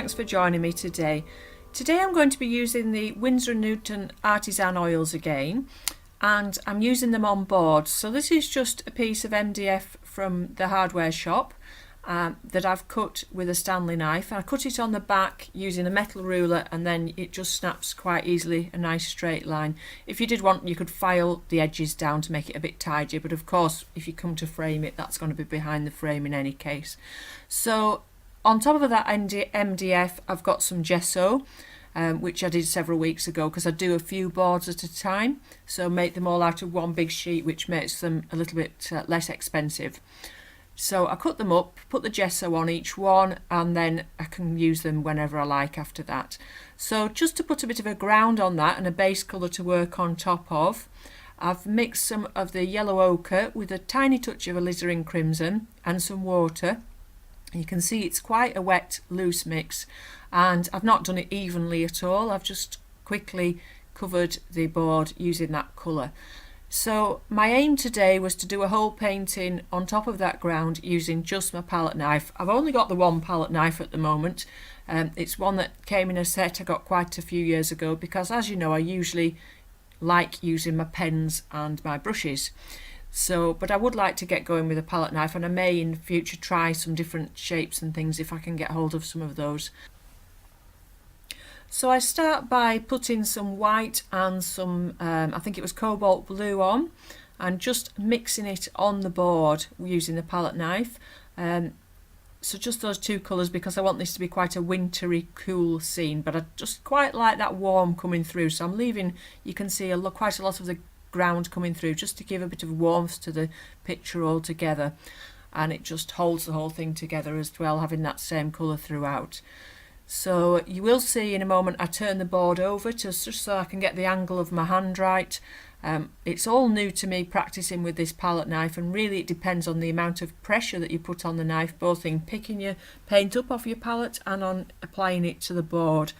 thanks for joining me today. Today I'm going to be using the Winsor and Newton Artisan oils again, and I'm using them on board. So this is just a piece of MDF from the hardware shop that I've cut with a Stanley knife. I cut it on the back using a metal ruler, and then it just snaps quite easily, a nice straight line. If you did want, you could file the edges down to make it a bit tidier, but of course if you come to frame it, that's going to be behind the frame in any case. So on top of that MDF, I've got some gesso, which I did several weeks ago because I do a few boards at a time, so make them all out of one big sheet, which makes them a little bit less expensive. So I cut them up, put the gesso on each one, and then I can use them whenever I like after that. So just to put a bit of a ground on that and a base colour to work on top of, I've mixed some of the yellow ochre with a tiny touch of alizarin crimson and some water. You can see it's quite a wet, loose mix, and I've not done it evenly at all. I've just quickly covered the board using that colour. So my aim today was to do a whole painting on top of that ground using just my palette knife. I've only got the one palette knife at the moment. It's one that came in a set I got quite a few years ago because, as you know, I usually like using my pens and my brushes. But I would like to get going with a palette knife, and I may in the future try some different shapes and things if I can get hold of some of those. So I start by putting some white and some, I think it was cobalt blue on, and just mixing it on the board using the palette knife. So just those two colours because I want this to be quite a wintry, cool scene, but I just quite like that warm coming through. So I'm leaving, you can see quite a lot of the ground coming through just to give a bit of warmth to the picture altogether, and it just holds the whole thing together as well, having that same colour throughout. So you will see in a moment I turn the board over just so I can get the angle of my hand right. It's all new to me practicing with this palette knife, and really it depends on the amount of pressure that you put on the knife, both in picking your paint up off your palette and on applying it to the board.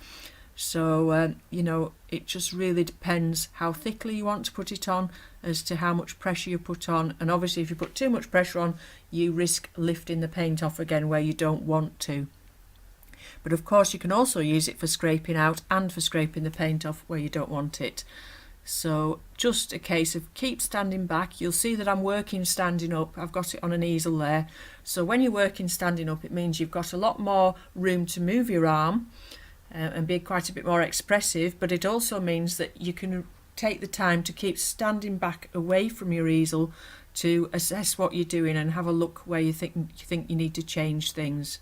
So you know, it just really depends how thickly you want to put it on as to how much pressure you put on, and obviously if you put too much pressure on, you risk lifting the paint off again where you don't want to. But of course you can also use it for scraping out and for scraping the paint off where you don't want it. So just a case of keep standing back. You'll see that I'm working standing up. I've got it on an easel there. So when you're working standing up, it means you've got a lot more room to move your arm and be quite a bit more expressive, but it also means that you can take the time to keep standing back away from your easel to assess what you're doing and have a look where you think you need to change things.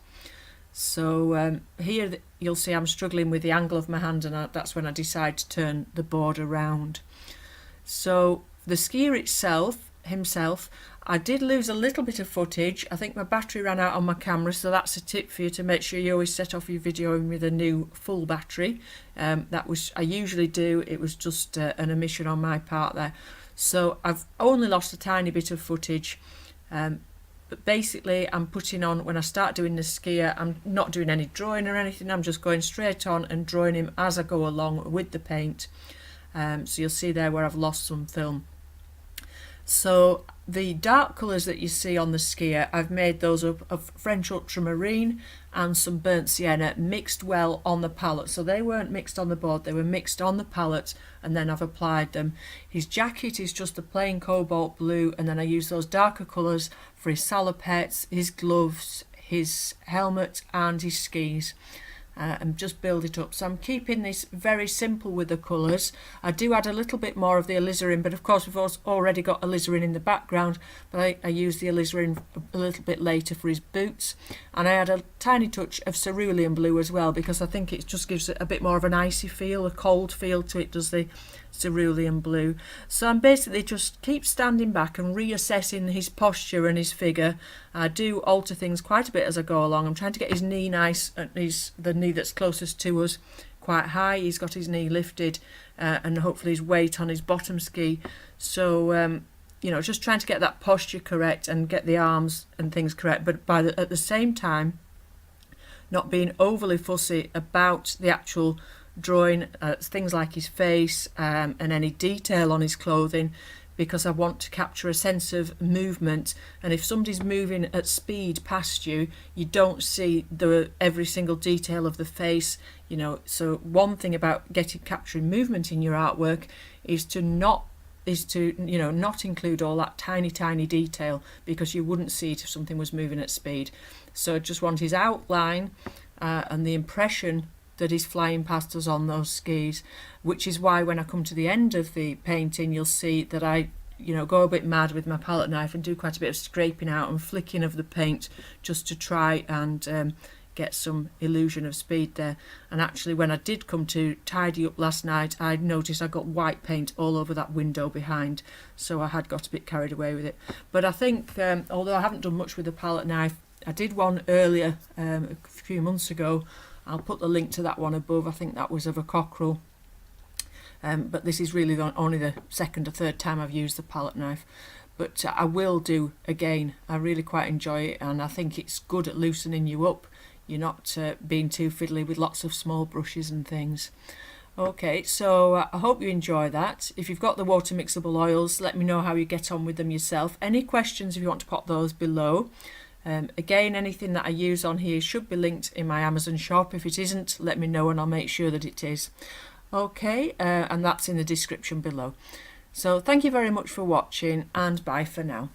So here you'll see I'm struggling with the angle of my hand, and that's when I decide to turn the board around. So the skier himself, I did lose a little bit of footage. I think my battery ran out on my camera, so that's a tip for you to make sure you always set off your video with a new full battery. I usually do. It was just an omission on my part there. So I've only lost a tiny bit of footage. But basically I'm putting on, when I start doing the skier, I'm not doing any drawing or anything, I'm just going straight on and drawing him as I go along with the paint. So you'll see there where I've lost some film. So the dark colours that you see on the skier, I've made those up of French ultramarine and some burnt sienna mixed well on the palette. So they weren't mixed on the board, they were mixed on the palette, and then I've applied them. His jacket is just a plain cobalt blue, and then I use those darker colours for his salopettes, his gloves, his helmet and his skis. And just build it up. So I'm keeping this very simple with the colours. I do add a little bit more of the alizarin, but of course we've already got alizarin in the background, but I use the alizarin a little bit later for his boots, and I add a tiny touch of cerulean blue as well because I think it just gives it a bit more of an icy feel, a cold feel to it, does the cerulean blue. So I'm basically just keep standing back and reassessing his posture and his figure. I do alter things quite a bit as I go along. I'm trying to get his knee nice, the knee that's closest to us, quite high. He's got his knee lifted and hopefully his weight on his bottom ski. So you know, just trying to get that posture correct and get the arms and things correct, but at the same time not being overly fussy about the actual drawing, things like his face and any detail on his clothing, because I want to capture a sense of movement, and if somebody's moving at speed past you, you don't see every single detail of the face, you know. So one thing about capturing movement in your artwork is to not include all that tiny detail, because you wouldn't see it if something was moving at speed. So I just want his outline and the impression that is flying past us on those skis, which is why when I come to the end of the painting, you'll see that I go a bit mad with my palette knife and do quite a bit of scraping out and flicking of the paint just to try and get some illusion of speed there. And actually, when I did come to tidy up last night, I noticed I got white paint all over that window behind, so I had got a bit carried away with it. But I think, although I haven't done much with the palette knife, I did one earlier a few months ago. I'll put the link to that one above. I think that was of a cockerel. But this is really only the second or third time I've used the palette knife. But I will do again. I really quite enjoy it, and I think it's good at loosening you up. You're not being too fiddly with lots of small brushes and things. Okay, so I hope you enjoy that. If you've got the water mixable oils, let me know how you get on with them yourself. Any questions, if you want to pop those below. Again, anything that I use on here should be linked in my Amazon shop. If it isn't, let me know and I'll make sure that it is. Okay, and that's in the description below. So thank you very much for watching, and bye for now.